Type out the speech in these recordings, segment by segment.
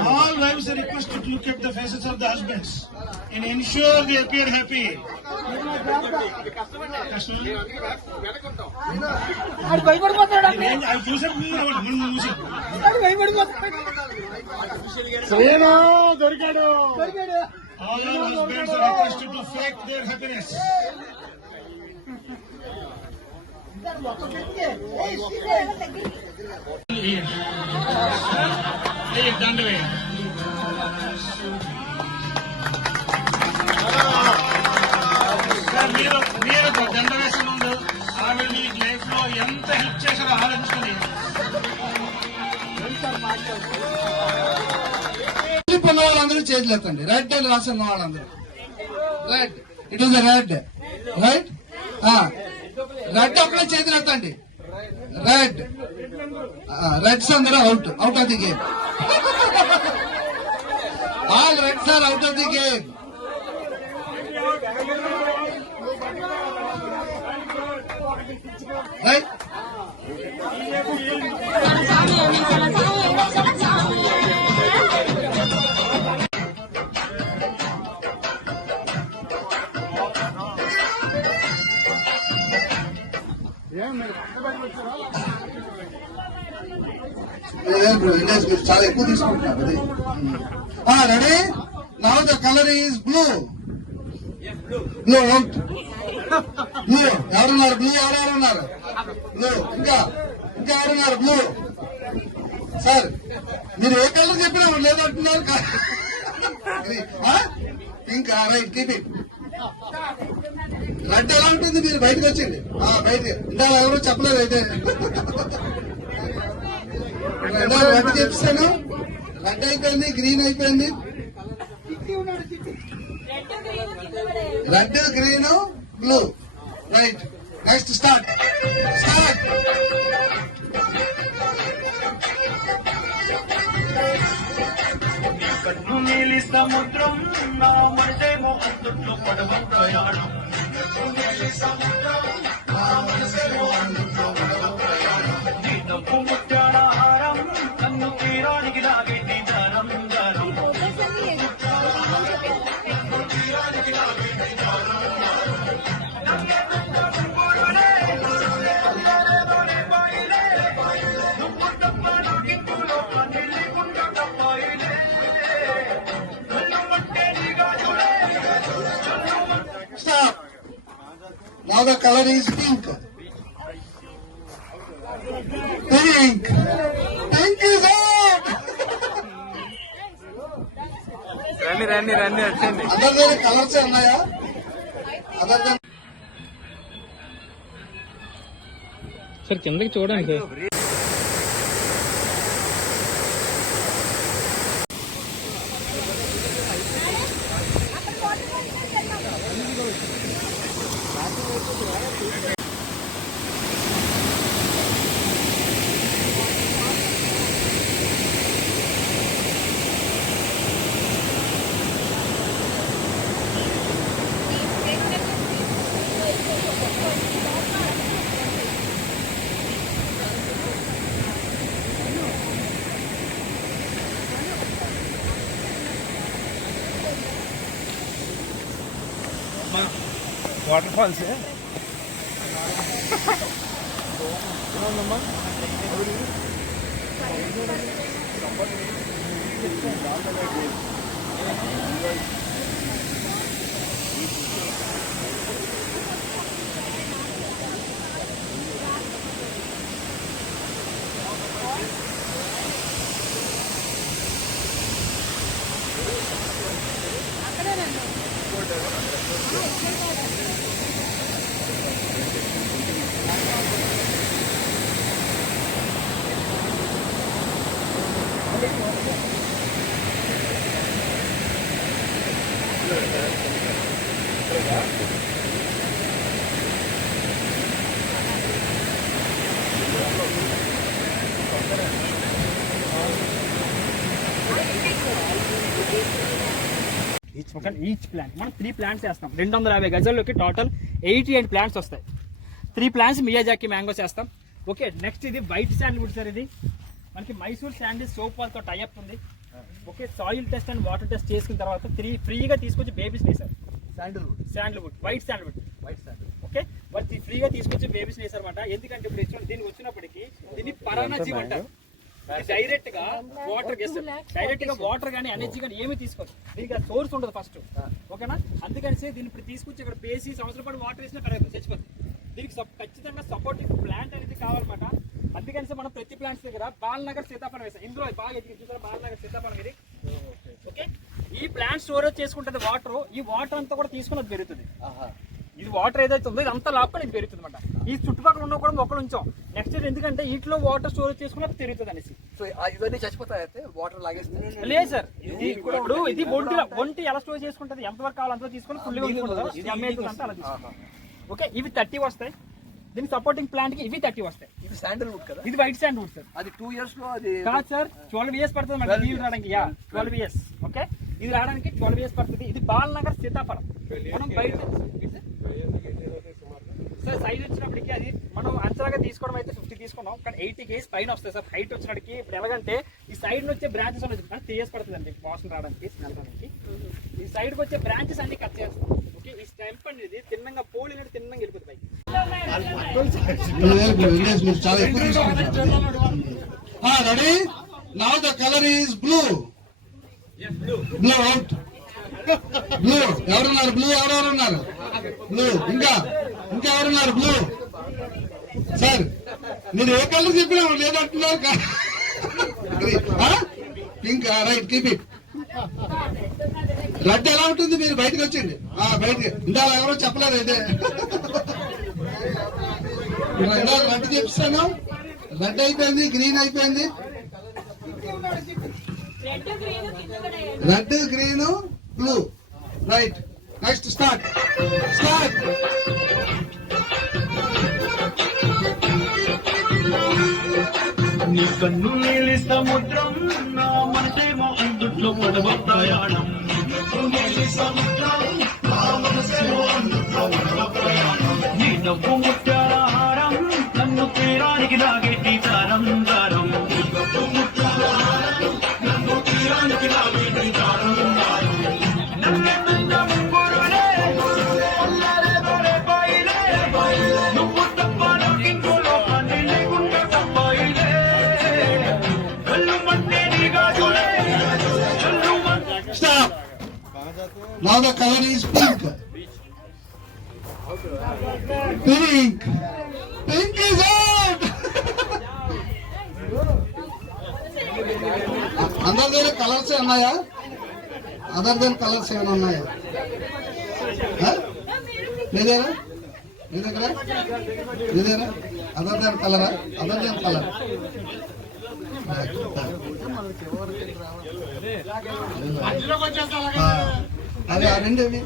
All wives are requested to look at the faces of the husbands and ensure they appear happy. All our husbands are requested to fake their happiness. మీరు దండ వేసిన ముందు ఆవిడ మీ life లో ఎంత help చేశారో ఆలోచించుకుని ఉన్న వాళ్ళందరూ చేతులు ఎత్తండి. రెడ్ అని రాసి ఉన్న వాళ్ళందరూ red. It is red right. Red ఒక్కడే చేతులు ఎత్తండి. రెడ్ రెడ్స్ అందరూ out of the game. All reds are out of the game. Right. చాలా ఎక్కువ తీసుకుంటున్నారు. Ready. Now the colour is blue. Blue out. Blue ఎవరున్నారు? బ్లూ ఎవరెవరున్నారు? బ్లూ. ఇంకా ఎవరున్నారు? బ్లూ. సార్ మీరు ఏ కలర్ చెప్పినా లేదంటున్నారు. ఇంకా రైట్ కీప్ ఇట్. రెడ్ ఎలా ఉంటుంది? మీరు బయటకు వచ్చింది. బయటకి ఇంకా ఎవరు చెప్పలేదు అయితే. రెడ్ చెప్పాను. రెడ్ అయిపోయింది, గ్రీన్ అయిపోయింది. Red, green, blue. Right. Next start. నీలి సముద్రం నా మనసేమో అందుట్లో పడవ ప్రయాణం. నీ తప్పు ముత్యాల హారం నన్ను తీరానికి లాగేది దారం దారం. Stop. Now the color is pink. Pink. Pink is out. రండి వచ్చండి. అదర్ కలర్స్ ఉన్నాయా? అదర్ సార్ కిందకి చూడండి. Waterfalls okay each plant మనం 3 ప్లాంట్స్ వేస్తాం. 250 గజాల్లోకి టోటల్ 88 ప్లాంట్స్ వస్తాయి. 3 ప్లాంట్స్ మియాజాకి మ్యాంగోస్ వేస్తాం. ఓకే, నెక్స్ట్ ఇది వైట్ శాండిల్వుడ్ సార్. ఇది మనకి మైసూర్ శాండిల్ సోప్ వాళ్ళతో టైఅప్ ఉంది. Okay, soil test and water test చేసుకున్న తర్వాత 3 ఫ్రీగా తీసుకొచ్చి బేబీస్ వేసారు. శాండిల్వుడ్ వైట్ శాండిల్వుడ్ ఓకే, వాళ్ళు ఫ్రీగా తీసుకొచ్చి బేబీస్ వేసారు అనమాట. ఎందుకంటే ఇప్పుడు దీనికి వచ్చినప్పటికీ దీన్ని పరాన్నజీవి అంటారు. డైరెక్ట్ గా వాటర్ గెస్తారు. డైరెక్ట్ గా వాటర్ కానీ ఎనర్జీ కానీ ఏమీ తీసుకోవచ్చు. దీనికి సోర్స్ ఉండదు ఫస్ట్. ఓకేనా, అందుకని దీన్ని ఇప్పుడు తీసుకొచ్చి ఇక్కడ పేసి సంవత్సరం పాటు వాటర్ వేసినా పెరగదు, చచ్చిపోతుంది. దీనికి ఖచ్చితంగా సపోర్టివ్ ప్లాంట్ అనేది కావాలన్నమాట. అందుకని మనం ప్రతి ప్లాంట్స్ దగ్గర బాలనగర్ సీతాఫలం వేసాం. ఇందులో బాగా ఎదిగి చూసారా బాలనగర్ సీతాఫలం ఇది. ఓకే, ఈ ప్లాంట్ స్టోరేజ్ చేసుకుంటుంది వాటర్. ఈ వాటర్ అంతా కూడా తీసుకుని అది పెరుగుతుంది. ఇది వాటర్ ఏదైతే ఉందో ఇది అంతా లాక్కొని ఇది పెరుగుతుంది అనమాట. ఈ చుట్టుపక్కల ఉన్న కూడా మొక్కలు ఉంచాం. నెక్స్ట్ ఎందుకంటే వీటిలో వాటర్ స్టోరేజ్ చేసుకుని అది పెరుగుతుంది అనేసి. సో ఇవన్నీ చచ్చిపోతాయి అయితే వాటర్ లాగేస్తుంది. లేదు సార్, ఇది ఇప్పుడు ఇది ఒంటి ఎలా స్టోర్ చేసుకుంటుంది, ఎంతవరకు కావాలి అంతా తీసుకొని ఫుల్గా ఉంచుకుంటుంది. ఇది అమ్మేస్తుంది అంతా అలా తీసుకుంటుంది. ఓకే, ఇవి 30 వస్తాయి. దీనికి సపోర్టింగ్ ప్లాంట్ కి ఇవి 30 వస్తాయి. ఇది శాండిల్వుడ్ కదా, ఇది వైట్ శాండిల్వుడ్ సార్. అది 2 years లో అది కాదు సార్, 12 years పడుతుంది మేడం నీళ్ళు రావడానికి. 12 years. ఓకే, ఇది రావడానికి 12 years పడుతుంది. ఇది బాలనగర్ సీతాఫలం. మనం బయట సార్ సైజ్ వచ్చినప్పటికీ అది మనం అంచనాగా తీసుకోవడం అయితే 50 తీసుకున్నాం, కానీ 80 kgs పైన వస్తాయి సార్ హైట్ వచ్చినప్పటికి. ఇప్పుడు ఎలాగంటే ఈ సైడ్ వచ్చే బ్రాంచెస్ అనేది 3 years పడుతుందండి వాసన రావడానికి, స్మెల్ రావడానికి. ఈ సైడ్కి వచ్చే బ్రాంచెస్ అన్ని కట్ చేస్తాం. ఓకే, ఈ స్టెంప్ అనేది తిన్నంగా పోలినట్టు తిన్నంగా వెళ్ళిపోతుంది. చాలా ఎక్కువ తీసుకుంటున్నారు. Ready, now the colour is blue. Blue out. Blue ఎవరున్నారు? బ్లూ ఎవరెవరు ఉన్నారు? బ్లూ ఇంకా ఎవరున్నారు? బ్లూ సార్ మీరు ఏ కలర్ చెప్పినా లేదంటున్నారు. Pink right, keep it. Red ఎలా ఉంటుంది? మీరు బయటకు వచ్చింది బయటకి. ఇంకా ఎవరో చెప్పలేదు అయితే. రెడ్ చెప్పిస్తాను. రెడ్ అయిపోయింది, గ్రీన్ అయిపోయింది. Red, green, blue. Right, next start. నీ కన్ను నీలి సముద్రం, నా మనసేమో అందుట్లో పడవ ప్రయాణం. నీ నవ్వు ముత్యాల హారం, నన్ను తీరానికి లాగేటి దారం దారం. నువ్వు తప్ప ఇంకో లోకాన్ని లేకుండా తప్పాయిలే. Stop. Now the color is pink. Pink is out. Other than colors ఉన్నాయా? Other than colors ఏమైనా ఉన్నాయా? లేదేనా? మీ దగ్గర లేదేనా? Other than color? Other than color. అదే ఆ రెండేవి.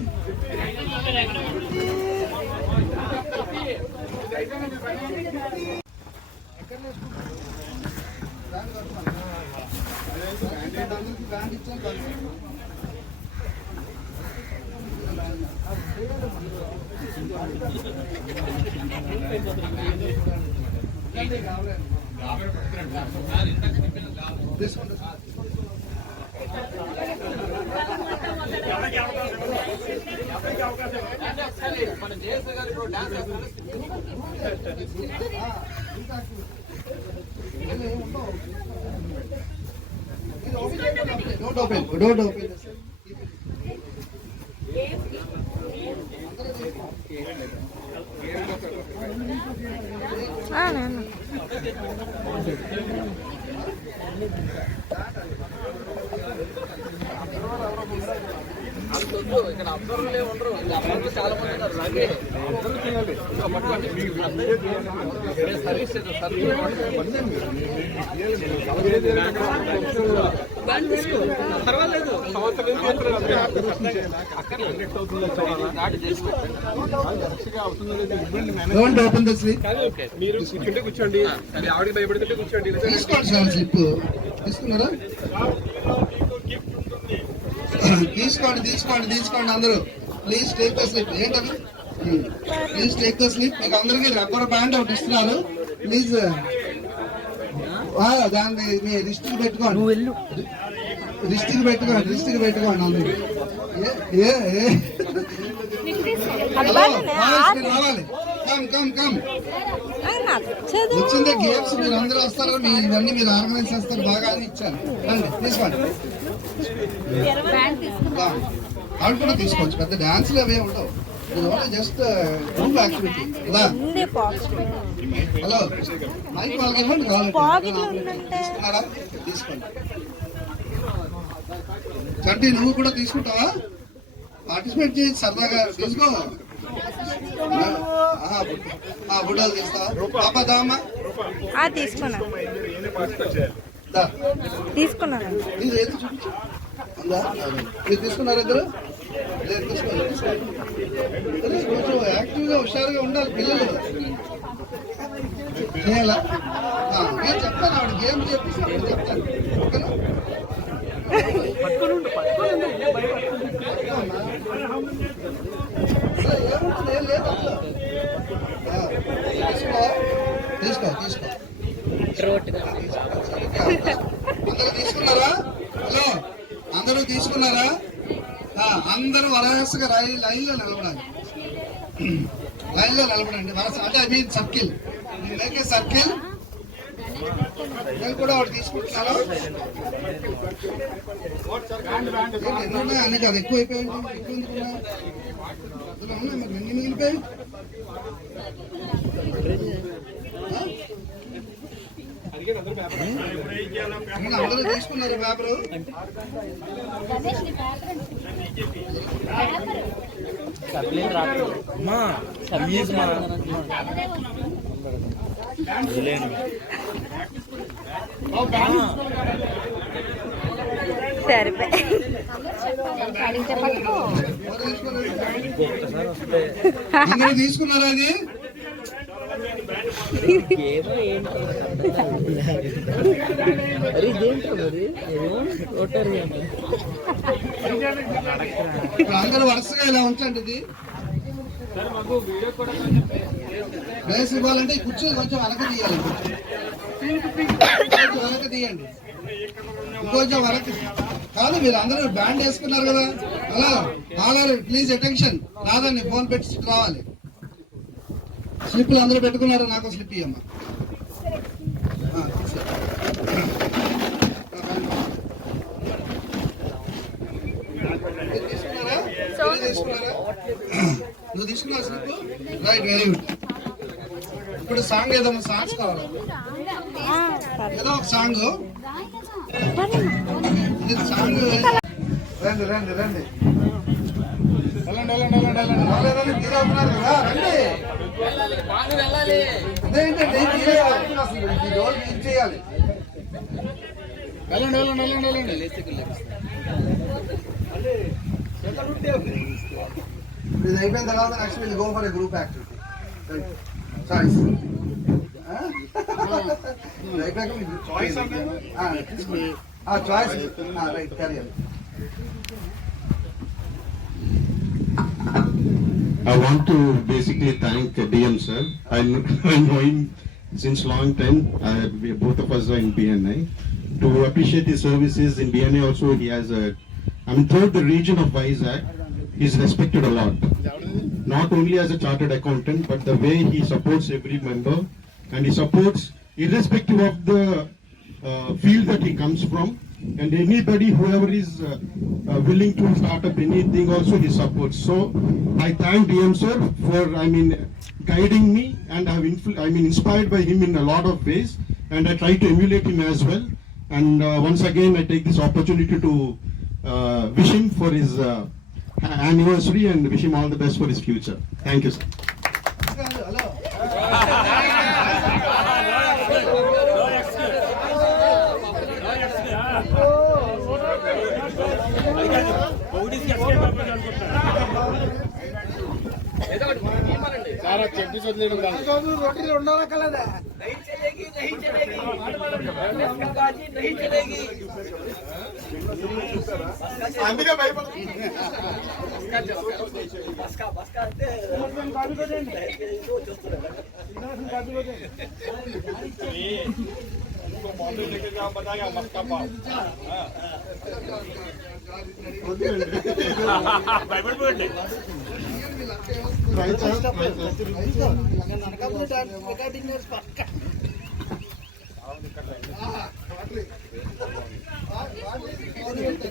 Don't open. ఇక్కడ అబ్జర్వర్లే ఉండరు. అబ్జర్వర్లు చాలా మంది ఉన్నారు. రండి అందరూ చేయాలి. సర్వీస్ పర్వాలేదు. మీరు కూర్చుంటే కూర్చోండి, ఆవిడకి భయపడితే కూర్చోండి. తీసుకోండి సార్, స్లిప్ తీసుకున్నారా? తీసుకోండి అందరూ. Please take the slip. ఏంటది? Please take the slip. మీకు అందరికి రబ్బర్ బ్యాండ్ ఒకటి ఇస్తున్నారు. ప్లీజ్ దాన్ని మీ రిస్ట్కి పెట్టుకోండి. రిస్ట్కి పెట్టుకోండి అందరూ. రావాలి. కమ్ వచ్చిందే గేమ్స్. మీరు అందరూ వస్తారు. ఇవన్నీ మీరు ఆర్గనైజ్ చేస్తారు. బాగా అని ఇచ్చాను. రండి తీసుకోండి. వాళ్ళు కూడా తీసుకోవచ్చు. పెద్ద డాన్స్లు అవే ఉండవు. జస్ట్ గ్రూప్ యాక్టివిటీ కదా. హలో మైక్ వాళ్ళకి ఇవ్వండి. తీసుకున్నారా? తీసుకోండి. చంటి నువ్వు కూడా తీసుకుంటావా? పార్టిసిపేట్ చేసి సరదాగా తీసుకో. బుడ్డలు తీస్తావా? పాప దామా తీసుకున్నాను. ఇది ఏది చూపించు. మీరు తీసుకున్నారు ఇద్దరు? లేదు తీసుకోండి. కొంచెం యాక్టివ్గా హుషారుగా ఉండాలి పిల్లలు. చేయాలా? నేను చెప్తాను. ఆవిడ గేమ్ చెప్పేసి అప్పుడు చెప్తాను. ఓకేనా? ఏముంటుంది? ఏం లేదు అసలు. తీసుకో. అందరూ తీసుకున్నారా? హలో అందరూ తీసుకున్నారా? అందరూ వరసగా లైన్లో నిలబడాలి. వరస అంటే I mean circle. Make a circle. నేను కూడా ఒకటి తీసుకుంటున్నాను. ఎన్ని ఉన్నాయి? అన్ని కాదు, ఎక్కువ అయిపోయాయి. ఎక్కువ ఎందుకున్నా? అందులో ఉన్నాయి మరి ఎన్ని మిగిలిపోయాయి? అందరూ తీసుకున్నారు పేపరు. అందరూ తీసుకున్నారా? అది అందరూ వరుసగా ఇలా ఉంచండి. ఇది ప్లేస్ ఇవ్వాలంటే కూర్చొని కొంచెం వెనక తీయాలి. వెనక తీయండి. ఇంకొంచెం వెనక కాదు. మీరు అందరూ బ్యాండ్ వేసుకున్నారు కదా. అలా ప్లీజ్ అటెన్షన్. రాదండి, ఫోన్ పెట్టి రావాలి. స్లిప్లు అందరూ పెట్టుకున్నారు. నాకు స్లిప్ ఇయ్యమ్మా. నువ్వు తీసుకున్నావు స్లిప్? Right, very good. ఇప్పుడు సాంగ్ ఏదో సాంగ్స్ కావాలి. ఏదో ఒక సాంగ్. సాంగ్ రండి. వెళ్ళండి. మీరు అవుతున్నారు కదా. రండి. అదేంటండి అసలు ఈ రోజు ఏం చేయాలి? వెళ్ళండి. ఇది అయిపోయిన తర్వాత next will go for a group activity. Choice అయిపోయాక మీకు choice right carrier. I want to basically thank DM sir. I know him since long time. Both of us are in BNI. To appreciate his services in BNI also, he has throughout the region of Vizag, he's respected a lot. Not only as a chartered accountant, but the way he supports every member, and he supports irrespective of the field that he comes from. And anybody, whoever is willing to start up anything, also he supports. So I thank DM sir for, guiding me, and inspired by him in a lot of ways, and I try to emulate him as well. And once again, I take this opportunity to wish him for his anniversary and wish him all the best for his future. Thank you, sir. రోటీలు ఉండవు కలదా. नहीं चलेगी అందుకే భయపడుతుంది. బస్కా అంటే model लेके जाओ, बताया मस्का पाव। Bible बोलते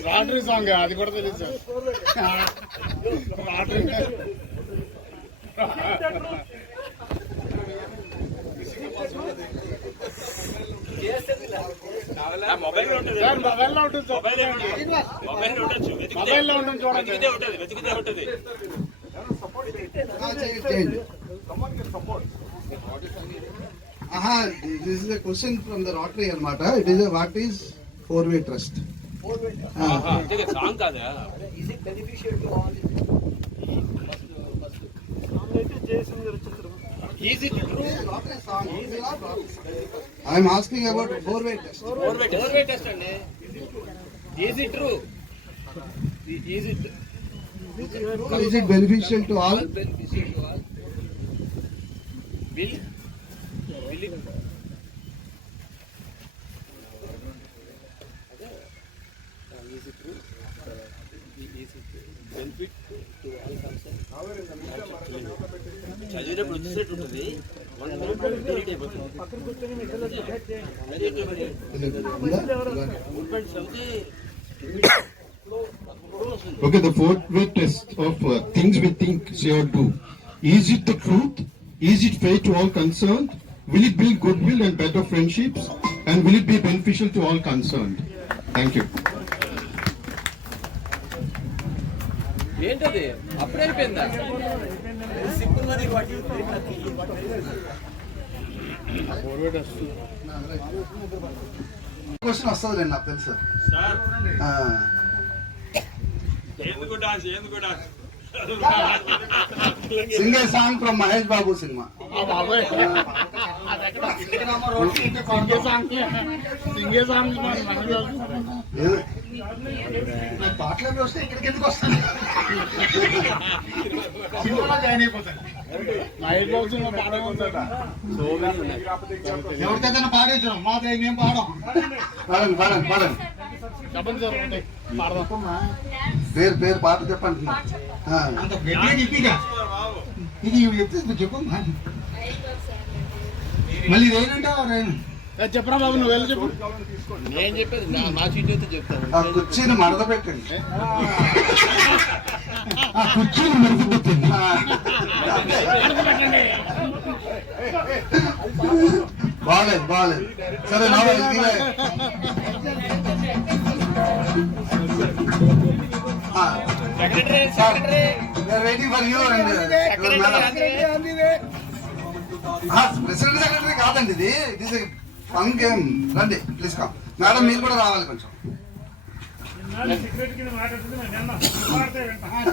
రాత్రి సాంగ్ అది కూడా తెలుసు. రాత్రి మొబైల్లో ఉంటుంది చూడండి. వెతికితే ఉంటుంది. This is a question from the Rotary అనమాట. It is a what is four-way trust? Song కాదా? is it beneficial to all? Is it true? I am asking about four-way test. Four-way test అండి. Is it true? Is it Is it beneficial to all? beneficial to all? Will it? Is it true? Is it benefit to all concerned? చదివినప్పుడు వచ్చేసేట్టు ఉంటుంది. Delete అయిపోతుంది. Okay, the four-way test of things we think, say or do. Is it the truth? Is it fair to all concerned? Will it build goodwill and better friendships? And will it be beneficial to all concerned? Thank you. ఏంటది అప్పుడే అయిపోయిందా? Simple మరి వాటి question వస్తుంది నాకు తెలుసు. Sing a song from Mahesh Babu cinema. పాటలు వస్తే ఇక్కడికి ఎందుకు వస్తాను? జాయిన్ అయిపోతాను. ఎవరికైనా పాడించడం మా దగ్గర ఏం పాడం. పాడండి పాడండి పాడండి. పేరు పేరు పాట చెప్పండి. చెప్పమ్మా. మళ్ళీ రేనంటే చెప్పరా బాబు, నువ్వు వెళ్ళి చెప్పు. నేను చెప్పేది నా సీట్ అయితే చెప్తాను. ఆ కుర్చీని మడత పెట్టండి. ఆ కుర్చీని మడత పెట్టండి. బాగాలేదు బాగాలేదు. సరే waiting for you and president secretary కాదండి ఇది. It is fun game. రండి ప్లీజ్ కమ్. మేడం మీరు కూడా రావాలి కొంచెం.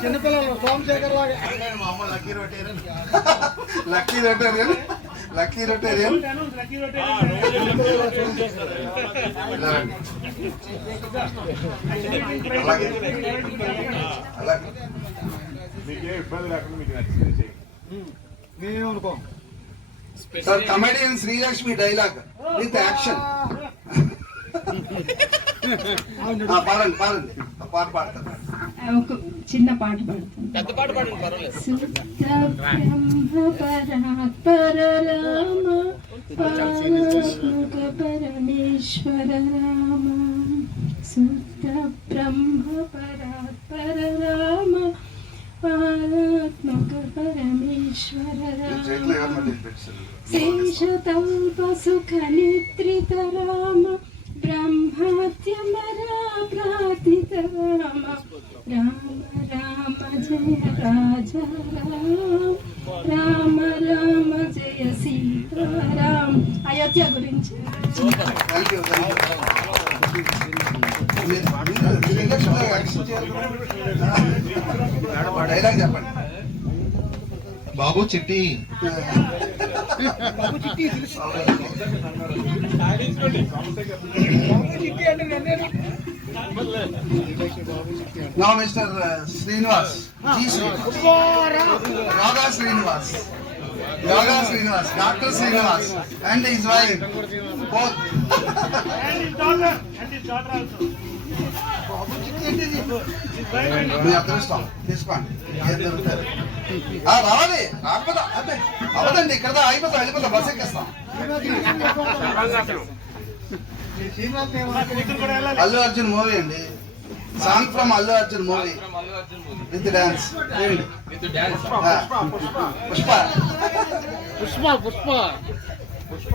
చిన్నపిల్లలు Somashekar lucky Rotarian lucky Rotarian. ఇబ్బంది లేకుండా మీకు నచ్చింది మేమేమనుకో sir. Comedian Srilakshmi dialogue with action. పాడండి పాడండి. పాట పాడతారు. ఒక చిన్న పాట పాడుతాను. పెద్ద పాట పాడండి పర్వాలేదు. సుత బ్రహ్మ పరాత్పర రామ పారాత్మక పరమేశ్వర రామ. సుత బ్రహ్మ పరాత్పర రామ పారాత్మక పరమేశ్వర రామ. శేషతల్ప సుఖ నిద్రిత రామ బ్రహ్మాత్యమరా ప్రార్థిత రామ. రామ రామ జయ రాజ రామ రామ రామ జయ సీతారాం. అయోధ్య గురించి. Thank you. డైలాగ్ చెప్పండి. Babu Chitti. Now Mr. Srinivas, G. Srinivas, Yoga Srinivas, Dr. Srinivas, and his wife, both. And his daughter also. మీ అదృష్టం తీసుకోండి, ఏం దొరుకుతారు రావాలి, రాకపోతే అదే అవదండి, ఇక్కడ అయిపోతాం, వెళ్ళిపోతాం, బస్ ఎక్కేస్తాం. అల్లు అర్జున్ మూవీ అండి, song from Allu Arjun movie with dance. Pushpa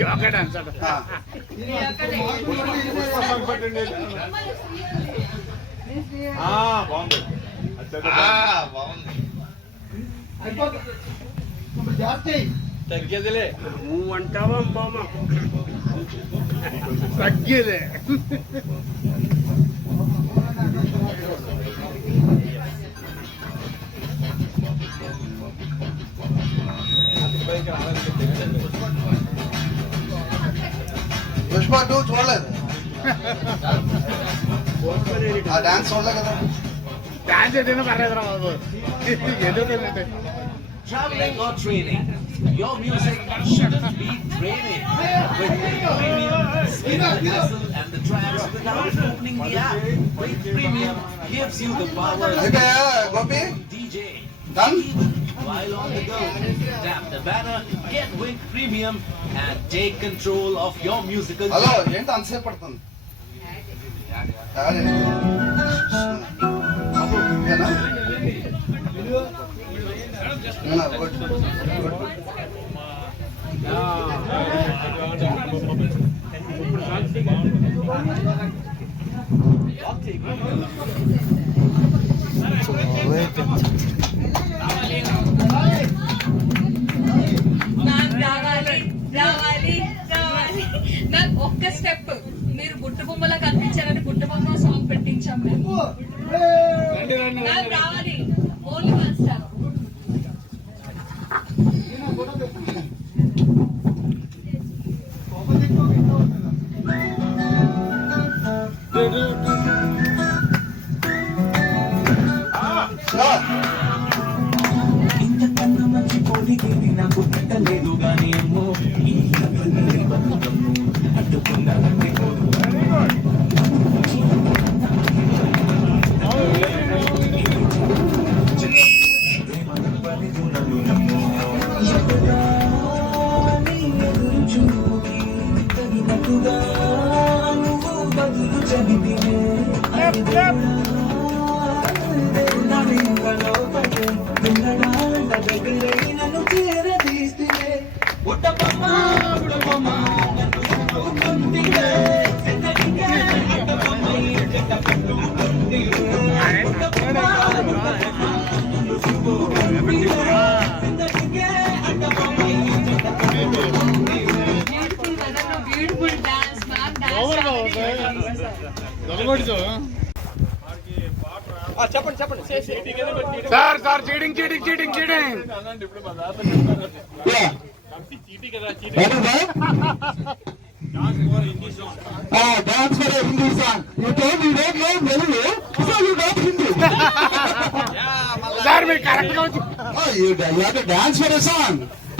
yoga dance అంట. తగ్గేదిలే నువ్వు అంటావా మామ, తగ్గేదే. పుష్ప 2 చూడలేదు, ఆ డాన్స్ చూడలే కదా. డాన్స్ ఏదైనా పర్లేదురా బాబు, ఎదుగుతుందంటే. Traveling or training, your music shouldn't be draining. With Premium, skip the hassle and the tracks without opening the app. With Premium gives you the power అయితే Gopi DJ. Done. Even while on the go, tap the banner, get Wink Premium and take control of your musical hello, journey. ఏంటి అంతసేపు పడుతుంది? నాకు ఒక్క step మీరు బుట్ట బొమ్మలా కనిపించారని బుట్ట బొమ్మ సాంగ్ పెట్టించాం మేము. నాకు రావాలి, ఓన్లీ వన్ స్టెప్. ఇంతకన్నా మంచి పోలికేది నాకు పెట్టలేదు గాని అమ్మో, ఈ కథలే బతుకమ్ము అడ్డుకున్నానంటే పోదు. బ్యూటిఫుల్ డాన్స్ మ్యామ్, చెప్పండి చెప్పండి. Sir sir cheating cheating cheating cheating. Dance for a Hindi song. You told you don't know Telugu, so you got Hindi. Sir మీరు కరెక్ట్ గా వచ్చి You have to dance for a song.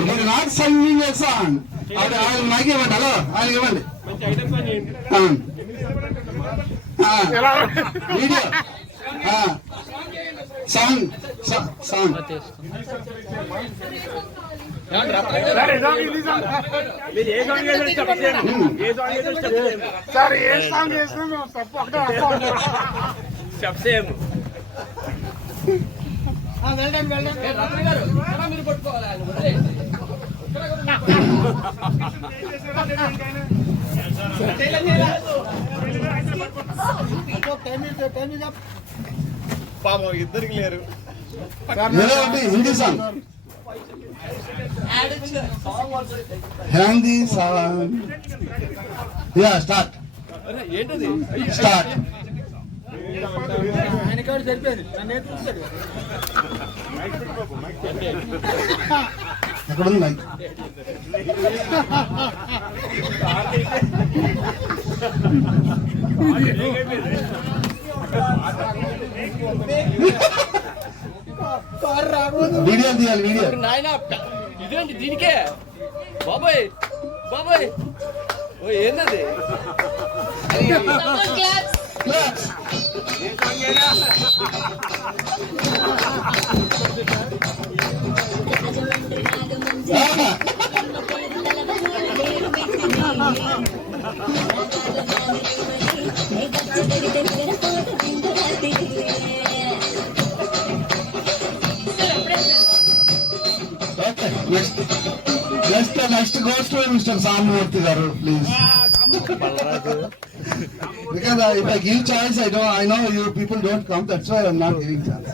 You are not singing a song. ఆయన mic ఇవ్వండి, hello ఆయన ఇవ్వండి. Video song song మీరు ఏ song చేసినా step చేయండి, ఏ సాంగ్ చేసినా స్టెప్ చేయండి. సార్ ఏ సాంగ్ చేసినా మేము తప్పు ఒకటే స్టెప్ చేయము. పాపం ఇద్దరికి లేరు. Hindi song Hindi song yeah start start. ఎక్కడుంది మైక్? వీడియో తీయాలి, వీడియో. నాయన ఇదేంటి దీనికే బాబాయ్ బాబాయ్ ఓ ఏందది Someone claps. Next goes to mister Samurthi గారు please. Because if I give chance, I know you people don't come. That's why I'm not giving chance.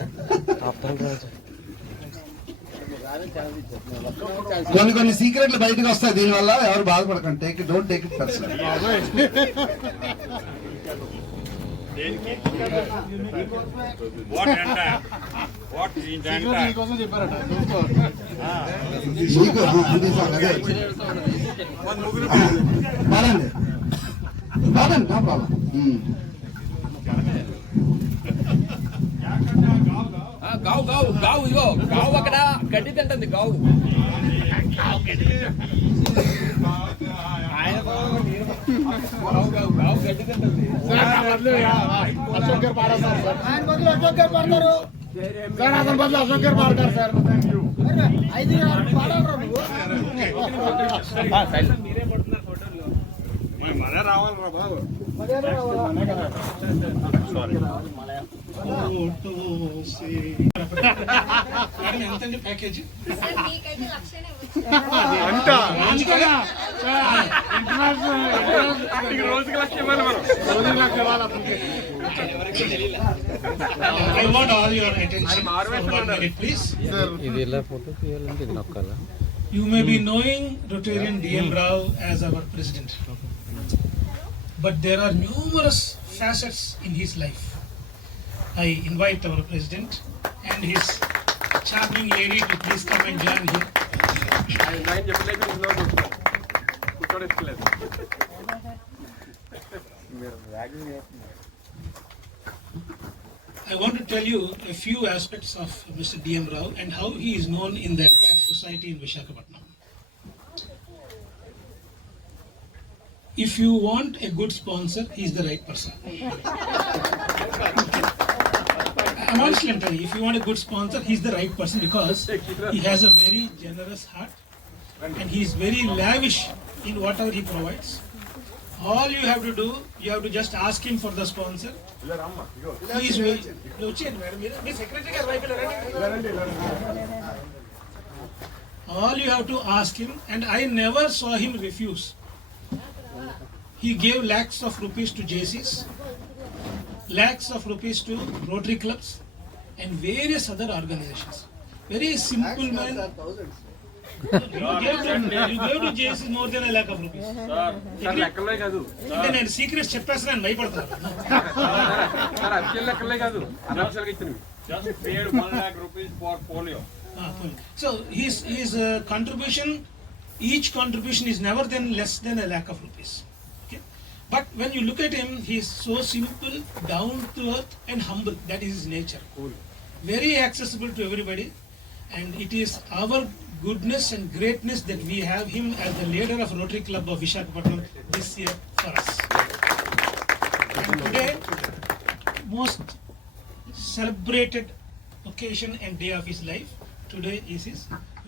కొన్ని సీక్రెట్లు బయటకు వస్తాయి దీనివల్ల, ఎవరు బాధపడకండి. Don't take it personal. మీకు అంతే సార్, అదే బాలండి బాలండి, నో ప్రాబ్లం. గావు గావు గావు ఇగో గావు అక్కడ గడ్డి తింటుంది గావు గావు గడ్డి తింటుంది అశోక్ గారు పాడతారు సార్. ఆయన బదులు అశోక్ గారు పాడతారు సార్. అతని బదులు అశోక్ గారు పాడతారు సార్. 5 పాడారు నువ్వు. మీరే పడుతున్నారు ఫోటోలు. మనే రావాలరా బాబు. ఎంతండి ప్యాకేజీ? సార్ మీకైతే లక్షనే వచ్చింది. అంట అంతగా ఇంటర్నేషనల్ రోజుకి లక్ష ఇవ్వాలి మనం. రోజుకి లక్ష ఇవ్వాలి అతనికి. I want all your attention for 1 minute, please. ఇది ఇలా ఫోటో తీయాలంటే ఇది నొక్కాలా? You may be knowing Rotarian DM Rao as our president, but there are numerous facets in his life. I invite our president and his charming lady to please come and join here. ఆయన చెప్పలేదు కూర్చోడెక్కలేదు. I want to tell you a few aspects of Mr. DM Rao and how he is known in the entire society in Visakhapatnam. If you want a good sponsor, he is the right person. I'm honestly telling you, if you want a good sponsor, he is the right person because he has a very generous heart and he is very lavish in whatever he provides. All you have to do, you have to just ask him for the sponsor. He is very. All you have to ask him, and I never saw him refuse. He gave lakhs of rupees to JCs, lakhs of rupees to Rotary clubs, and various other organizations. Very simple man. You gave to JCs more than a lakh of rupees. లెక్కలే కాదు అంటే నేను secrets చెప్పేస్తాను భయపడతాను. Sir, official లెక్కలే కాదు అనఫిషియల్గా ఇచ్చినవి. Just paid 1 lakh rupees for polio. So his contribution, each contribution is never then less than a lakh of rupees. Okay, but when you look at him, he is so simple, down to earth, and humble. That is his nature. Very accessible to everybody, and it is our goodness and greatness that we have him as the leader of Rotary Club of Visakhapatnam this year for us. And today, most celebrated occasion and day of his life, today is his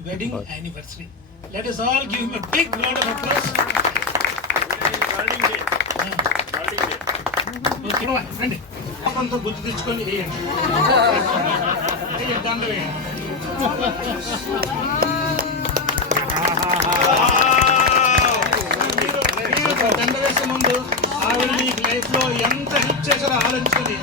wedding anniversary. Let us all give him a big round of applause. Okay, రండి. కొంత బుద్ధి తెచ్చుకొని వేయండి. దండ వేయండి. మీరు దండ వేసే ముందు ఆవిడ మీకు లైఫ్ లో ఎంత హెల్ప్ చేశారో ఆలోచించుకొని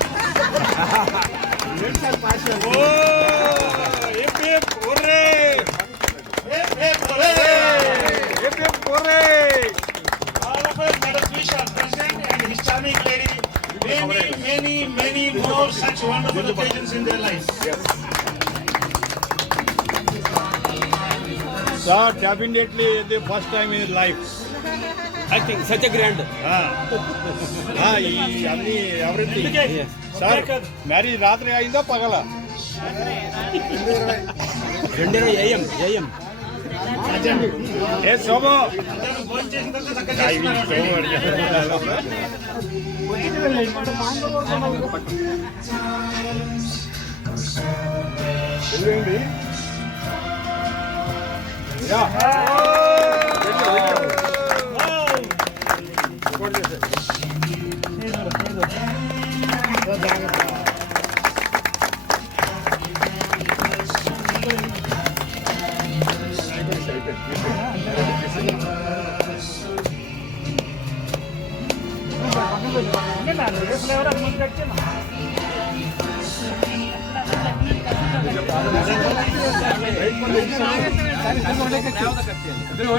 all of us let us wish our president and his charming lady many more such wonderful occasions in their lives. Sir, definitely the first time in life. Acting such a grand. ఈ అన్ని everything sir marriage రాత్రి అయిందా పగల 2 AM. A శోభో phone చేసిన తర్వాత చక్కగా చేస్తున్నారు. వెళ్ళండి యా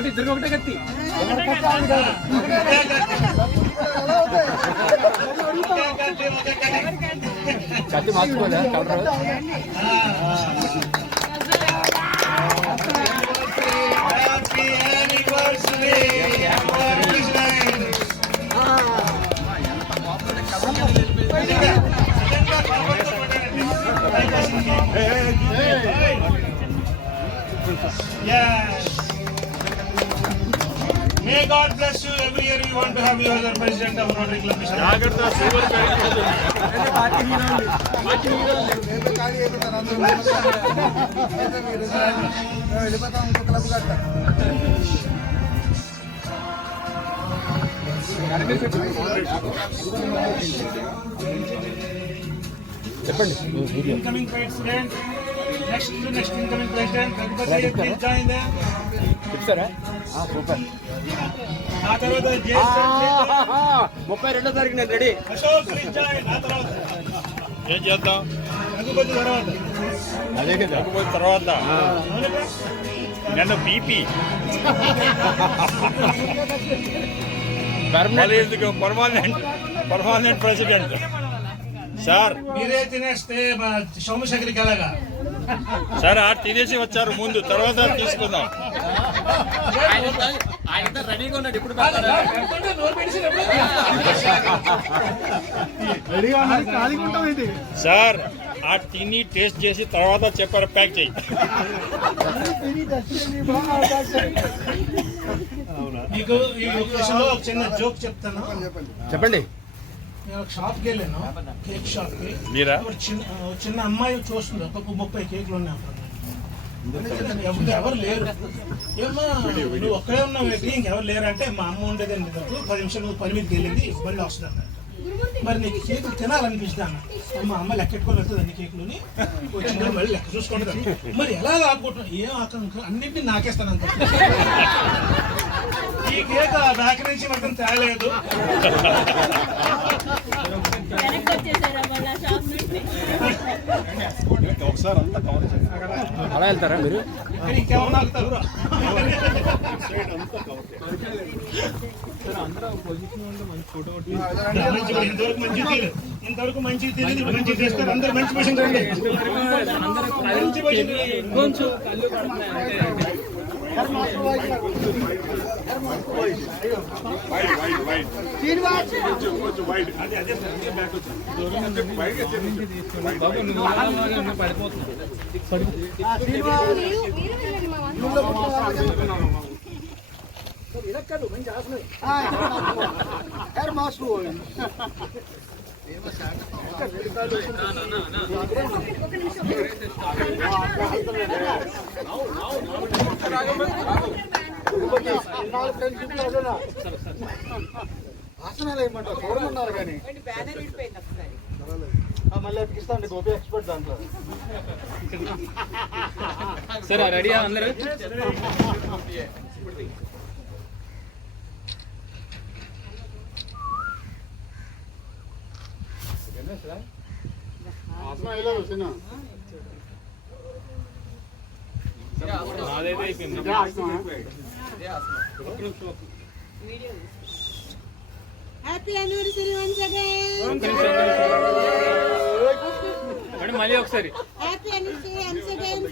ఇద్దరు ఒకటే కత్తి. కత్తి మార్చుకోలే colour. Happy anniversary. Yes. May God bless you. Every year we want to have you as our president of Rotary Club. జాగ్రత్త సూపర్ వెళ్ళిపోతాం ఇంకో క్లబ్ కట్ట Incoming president. Next incoming president. Raghupathi, please join them. చెప్తారా? Super. ఆ తర్వాత Jason 32వ తారీఖు నేను ready. Ashok please join. ఆ తర్వాత ఏం చేద్దాం రఘుపతి తర్వాత అదే కదా. లేకపోతే తర్వాత అవునా? నిన్న బీపీ పర్మనెంట్ ప్రెసిడెంట్ సార్. మీరే తినేస్తే మా సోమశేఖరికి ఎలాగా? సార్ ఆ తినేసి వచ్చారు ముందు, తర్వాత తీసుకుందాం. ఆయన రెడీగా ఉన్నాడు ఇప్పుడు. పెడుతుంటే నోరు పెట్టేసినప్పుడు సార్ ఆ తిని టేస్ట్ చేసి తర్వాత చెప్పారు ప్యాక్ చేయి. మీకు ఈ విషయంలో ఒక చిన్న జోక్ చెప్తాను. చెప్పండి. నేను ఒక షాప్కి వెళ్ళాను, కేక్ షాప్కి. మీరా? ఒక చిన్న అమ్మాయి చూస్తుంది, ఒక 30 కేకులు ఉన్నాయి అప్పుడు. ఎవరు లేరు. ఏమో నువ్వు ఒక్కడే ఉన్నావు ఏంటి, ఇంకెవరు లేరు అంటే మా అమ్మ ఉండేదండి నాకు 10 నిమిషాలు నువ్వు పని మీదకి వెళ్ళింది, మళ్ళీ వస్తుంది అన్నట్టు. మరి నీకు కేకులు తినాలనిపిస్తాను. మా అమ్మ లెక్కెట్టుకొని వెళ్తుంది అన్ని కేకులని, వచ్చిందని మళ్ళీ లెక్క చూసుకుంటుంది. మరి ఎలా ఆపుకుంటున్నావు? ఏం ఆకలి అన్నింటినీ నాకేస్తాను అంత. ఈ కేక్ ఆ బ్యాక్ నుంచి మొత్తం తేలేదు. ఒకసారి అంతా కవర్ చేయండి. అలా వెళ్తారా మీరు? ఇంకెవరు నాకుతారు? ఇంతవరకు మంచి తెలియదు, మంచి చేస్తారు. అందరూ మంచి పొజిషన్ రండి. మంచి పొజిషన్ కొంచెం కళ్ళు పడుతున్నాయి. ఆసనాలు ఏమంటారు చూడమన్నారు కానీ మళ్ళీ ఎక్కిస్తాండి గోపి ఎక్స్పర్ట్ దాంట్లో. సరే రెడీయా అందరూ? Happy anniversary once again. Madam మళ్ళీ ఒకసారి హ్యాపీ యానివర్సరీ వన్స్ అగైన్.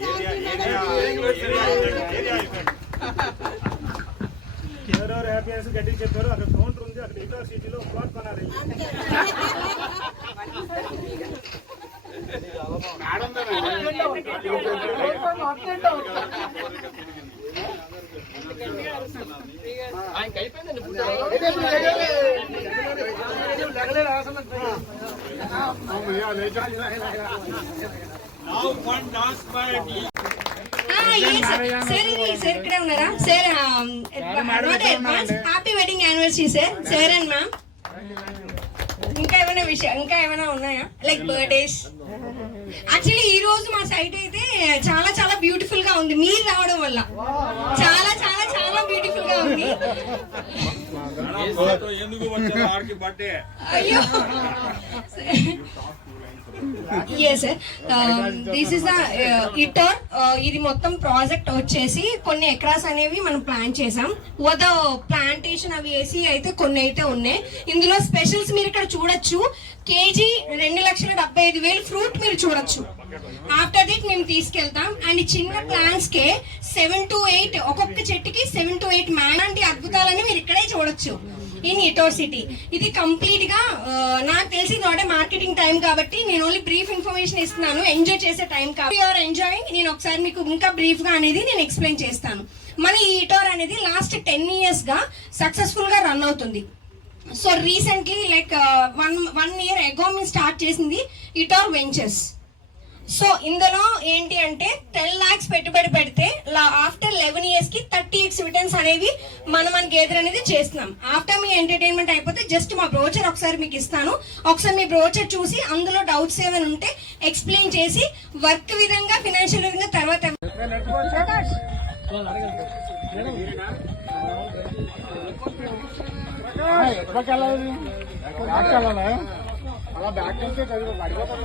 ఎవరెవరు హ్యాపీనెస్ గట్టిగా చెప్పారు. అక్కడ కౌంటర్ ఉంది, అక్కడ ఇటార్ సిటీలో ప్లాట్ కొనాలి. సార్ ఇక్కడే ఉన్నారా sir? Happy wedding anniversary sir, sir and ma'am. ఇంకా ఏమైనా ఉన్నాయా లైక్ బర్త్డేస్? యాక్చువల్లీ ఈ రోజు మా సైట్ అయితే చాలా చాలా బ్యూటిఫుల్ గా ఉంది మీరు రావడం వల్ల. చాలా చాలా చాలా బ్యూటిఫుల్ గా ఉంది. అయ్యో yes sir, this is the ITOR. ఇది మొత్తం ప్రాజెక్ట్ వచ్చేసి కొన్ని ఎకరాస్ అనేవి మనం ప్లాన్ చేసాం. ప్లాంటేషన్ అవి వేసి అయితే కొన్ని అయితే ఉన్నాయి. ఇందులో స్పెషల్స్ మీరు ఇక్కడ చూడొచ్చు. కేజీ 2,75,000 ఫ్రూట్ మీరు చూడొచ్చు. ఆఫ్టర్ దిట్ మేము తీసుకెళ్తాం. అండ్ చిన్న ప్లాంట్స్ కే 7 to 8 ఒక్కొక్క చెట్టుకి 7 to 8 లాంటి అద్భుతాలని మీరు ఇక్కడే చూడొచ్చు ఇన్ ఇటోర్ సిటీ. ఇది కంప్లీట్ గా నాకు తెలిసి ఇదొకటే మార్కెటింగ్ టైం కాబట్టి నేను ఓన్లీ బ్రీఫ్ ఇన్ఫర్మేషన్ ఇస్తున్నాను. ఎంజాయ్ చేసే టైం కాబట్టి యూఆర్ ఎంజాయింగ్. నేను ఒకసారి మీకు ఇంకా బ్రీఫ్ గా అనేది నేను ఎక్స్ప్లెయిన్ చేస్తాను. మన ఈ ఇటోర్ అనేది లాస్ట్ 10 years గా సక్సెస్ఫుల్ గా రన్ అవుతుంది. So recently like one year ago మేము స్టార్ట్ చేసింది ఇటోర్ వెంచర్స్. సో ఇందులో ఏంటి అంటే 10 lakhs పెట్టుబడి పెడితే ఆఫ్టర్ 11 years కి 30 exhibitors అనేవి మన గేదర్ అనేది చేస్తున్నాం. ఆఫ్టర్ మీ ఎంటర్టైన్మెంట్ అయిపోతే జస్ట్ మా బ్రోచర్ ఒకసారి మీకు ఇస్తాను. ఒకసారి మీ బ్రోచర్ చూసి అందులో డౌట్స్ ఏమైనా ఉంటే ఎక్స్ప్లెయిన్ చేసి వర్క్ విధంగా ఫైనాన్షియల్ విధంగా తర్వాత అలా బ్యాక్ వెళ్తే పడిపోతాను.